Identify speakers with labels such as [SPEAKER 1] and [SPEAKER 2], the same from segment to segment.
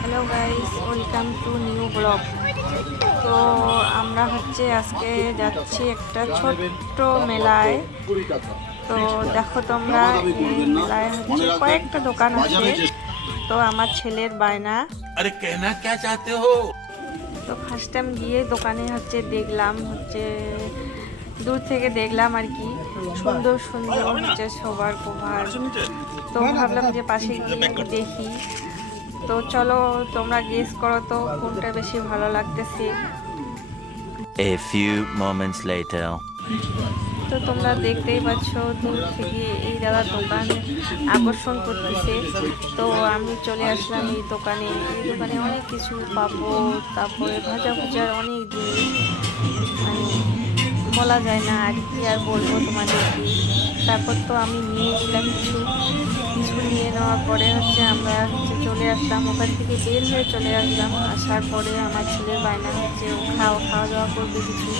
[SPEAKER 1] Hello guys welcome to new blog তো আমরা হচ্ছে আজকে যাচ্ছি একটা ছোট্ট মেলায়। তো দেখো তোমরা এই মেলায় হচ্ছে কয়েকটা দোকান আছে। তো আমার ছেলের বায়না। তো ফার্স্ট টাইম গিয়ে দোকানে হচ্ছে দেখলাম হচ্ছে দূর থেকে দেখলাম আর কি। সুন্দর সুন্দর হচ্ছে সবার কভার তো ভাবলাম যে পাশে গিয়ে দেখি। তো চলো তোমরা গেস করো তো কোনটা বেশি ভালো লাগতেছে।
[SPEAKER 2] A few moments later.
[SPEAKER 1] তো তোমরা দেখতেই পাচ্ছ দূর থেকে এই দাদা দোকান আকর্ষণ করতেছে। তো আমি চলে আসলাম এই দোকানে। এই দোকানে অনেক কিছু পাপড় তারপরে ভাজা ভুজার অনেক জিনিস। মানে বলা যায় না আর কি আর বলব তোমাদেরকে। তারপর তো আমি নিয়েছিলাম কিছু কিছু নিয়ে নেওয়ার পরে হচ্ছে আমরা হচ্ছে চলে আসলাম। ওখান থেকে বের হয়ে চলে আসলাম। আসার পরে আমার ছেলের বায়না হচ্ছে ও খাও খাওয়া দাওয়া করবে কিছু।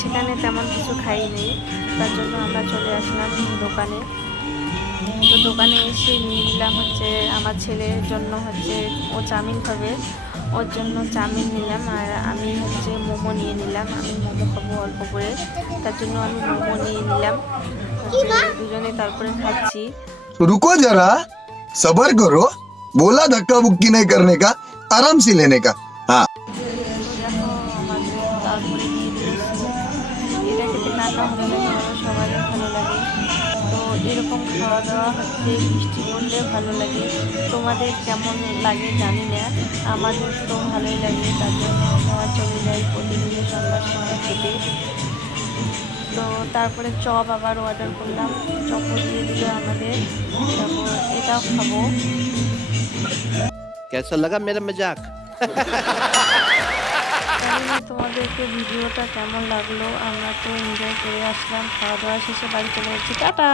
[SPEAKER 1] সেখানে তেমন কিছু খাই নেই তার জন্য আমরা চলে আসলাম দোকানে। দোকানে এসে নিয়ে নিলাম হচ্ছে আমার ছেলের জন্য হচ্ছে ও চাউমিন খাবে। ওর জন্য চাউমিন নিলাম আর আমি হচ্ছে মোমো নিয়ে নিলাম। আমি মোমো খাব অল্প করে। তার জন্য আমি মোমো নিয়ে নিলাম। দুজনে তারপরে খাচ্ছি।
[SPEAKER 3] রুকো যারা, সবার করো। বোলা ধাক্কা বুক্কি নেই
[SPEAKER 1] করনে কা আরাম সে লেনে কা। এটা খেতে কার না ভালো লাগে আমার সবারই ভালো লাগে তো এরকম খাওয়া দাওয়া হচ্ছে বৃষ্টি পড়লে ভালো লাগে তোমাদের কেমন লাগে জানি না আমাদের তো ভালোই লাগে তার জন্য খাওয়া চলে যায় প্রতিদিনের সন্ধ্যার সময় খেতে তো তারপরে চপ আবার অর্ডার করলাম চপও দিয়ে দিল আমাদের তারপর এটাও খাবো
[SPEAKER 4] कैसा लगा मेरा मजाक
[SPEAKER 1] জানি না তোমাদেরকে ভিডিওটা কেমন লাগল? আমরা তো এনজয় করে আসলাম। খাওয়া দাওয়া শেষে বাড়ি চলে যাচ্ছি। টাটা!